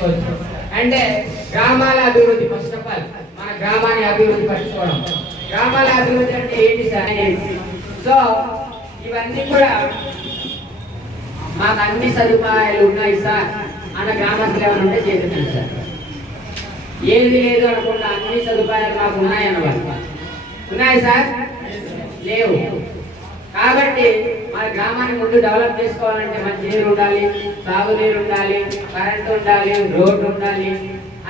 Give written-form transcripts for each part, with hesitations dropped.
చేసుకోవచ్చు. అంటే గ్రామాల అభివృద్ధి, ఫస్ట్ ఆఫ్ ఆల్ మన గ్రామాన్ని అభివృద్ధి పరచుకోవడం. గ్రామాల అభివృద్ధి అంటే ఏంటి సార్? సో ఇవన్నీ కూడా మాకు అన్ని సదుపాయాలు ఉన్నాయి సార్ అన్న గ్రామస్తులు ఏమైనా ఉంటే చేతున్నారు సార్. ఏది లేదు అనుకుంటా అన్ని సదుపాయాలు మాకు ఉన్నాయన్నమాట. ఉన్నాయి సార్? లేవు. కాబట్టి మన గ్రామాన్ని ముందు డెవలప్ చేసుకోవాలంటే మంచి నీరు ఉండాలి, సాగునీరు ఉండాలి, కరెంట్ ఉండాలి, రోడ్డు ఉండాలి.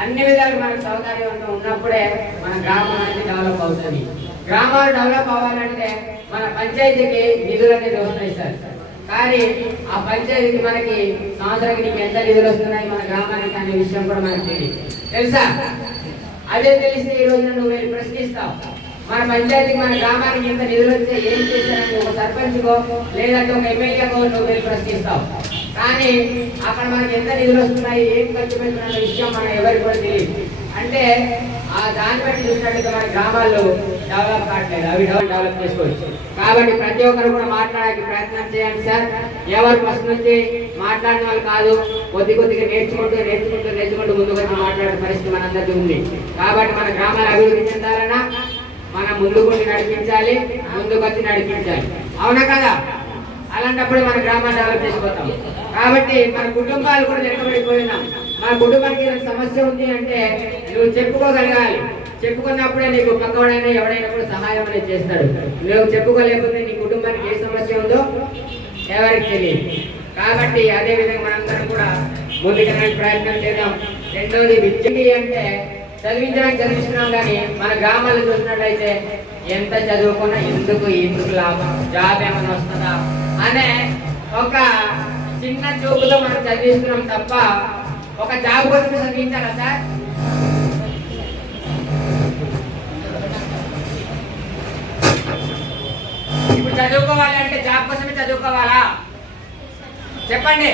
అన్ని విధాలు మనకు సౌకర్యవంతం ఉన్నప్పుడే మన గ్రామం అనేది డెవలప్ అవుతుంది. గ్రామాలు డెవలప్ అవ్వాలంటే మన పంచాయతీకి నిధులు అనేది వస్తున్నాయి సార్. కానీ ఆ పంచాయతీకి మనకి సంవత్సరానికి ఎంత నిధులు వస్తున్నాయి మన గ్రామానికి అనే విషయం కూడా మనకు తెలియదు, తెలుసా? అదే తెలిస్తే ఈ రోజున నువ్వు వెళ్ళి ప్రశ్నిస్తావు, మన పంచాయతీకి మన గ్రామానికి ఎంత నిధులు వస్తే ఏం చేశారని ఒక సర్పంచ్కో లేదంటే ఒక ఎమ్మెల్యేకో నువ్వు వెళ్ళి ప్రశ్నిస్తావు. కానీ అక్కడ మనకి ఎంత నిధులు వస్తున్నాయి, ఏం ఖర్చు పెడుతున్న విషయం మనం ఎవరికి కూడా తెలియదు. అంటే ఆ దాన్ని బట్టి చూసినట్లయితే మన గ్రామాల్లో డెవలప్ కావట్లేదు, అవి డెవలప్ చేసుకోవచ్చు. కాబట్టి ప్రతి ఒక్కరు కూడా మాట్లాడడానికి ప్రయత్నం చేయండి సార్. ఎవరు ఫస్ట్ నుంచి మాట్లాడిన వాళ్ళు కాదు, కొద్దిగా నేర్చుకుంటూ ముందుకు వచ్చి మాట్లాడే పరిస్థితి మనందరికీ ఉంది. కాబట్టి మన గ్రామాల అభివృద్ధి చెందాలన్నా మనం ముందుకు నడిపించాలి, ముందుకు వచ్చి నడిపించాలి. అవునా కదా? అలాంటప్పుడు మన గ్రామాన్ని డెవలప్ చేసుకోతాం. కాబట్టి మన కుటుంబాలు కూడా వెనకబడిపోయినాం. మన కుటుంబానికి ఏదైనా సమస్య ఉంది అంటే నువ్వు చెప్పుకోగలగాలి. చెప్పుకున్నప్పుడే నీకు పక్కవాడైనా ఎవడైనా కూడా సహాయం అనేది చేస్తాడు. నువ్వు చెప్పుకోలేకపోతే నీ కుటుంబానికి ఏ సమస్య ఉందో ఎవరికి తెలియదు. కాబట్టి అదే విధంగా మనందరం కూడా ముందుకు ప్రయత్నం చేద్దాం. రెండోది విద్య అంటే చదివించడానికి చదివిస్తున్నాం, కానీ మన గ్రామాల్లో చూసినట్లయితే ఎంత చదువుకున్నా ఎందుకు లాభం, జాబ్ ఏమైనా వస్తుందా అనే ఒక చిన్న చూపుతో మనం చదివిస్తున్నాం తప్ప ఒక జాబ్ కోసం చదివించాలా సార్? ఇప్పుడు చదువుకోవాలి అంటే జాబ్ కోసమే చదువుకోవాలా? చెప్పండి.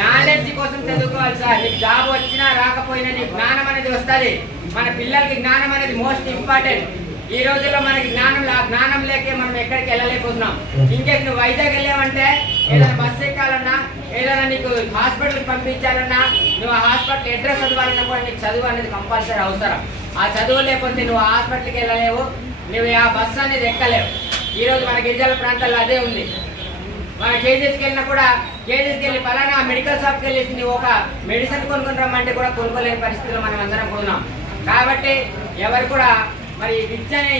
నాలెడ్జ్ కోసం చదువుకోవాలి సార్. నీకు జాబ్ వచ్చినా రాకపోయినా నీ జ్ఞానం అనేది వస్తుంది. మన పిల్లలకి జ్ఞానం అనేది మోస్ట్ ఇంపార్టెంట్. ఈ రోజుల్లో మనకి జ్ఞానం లేకే మనం ఎక్కడికి వెళ్ళలేకపోతున్నాం. ఇంకేసి నువ్వు వైజాగ్ వెళ్ళావంటే ఏదైనా బస్సు ఎక్కాలన్నా, ఏదైనా నీకు హాస్పిటల్కి పంపించాలన్నా, నువ్వు ఆ హాస్పిటల్ అడ్రస్ చదవాలన్నా కూడా నీకు చదువు అనేది కంపల్సరీ అవసరం. ఆ చదువు లేకపోతే నువ్వు ఆ హాస్పిటల్కి వెళ్ళలేవు, నువ్వు ఆ బస్సు అనేది ఎక్కలేవు. ఈరోజు మన గిరిజన ప్రాంతాల్లో అదే ఉంది. మన కేజీస్కి వెళ్ళినా కూడా కేజీస్కి వెళ్ళి పలానా మెడికల్ షాప్కి వెళ్ళేసి నువ్వు ఒక మెడిసిన్ కొనుక్కొని రమ్మంటే కూడా కొనుక్కోలేని పరిస్థితుల్లో మనం అందరం ఉన్నాం. కాబట్టి ఎవరు కూడా మరి విద్యని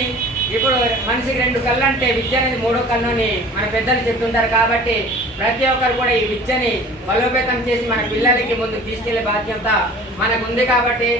ఇప్పుడు మనిషికి 2 కళ్ళు అంటే విద్య అనేది 3వ కళ్ళు అని మన పెద్దలు చెప్తుంటారు. కాబట్టి ప్రతి ఒక్కరు కూడా ఈ విద్యని బలోపేతం చేసి మన పిల్లలకి ముందుకు తీసుకెళ్లే బాధ్యత మనకు ఉంది. కాబట్టి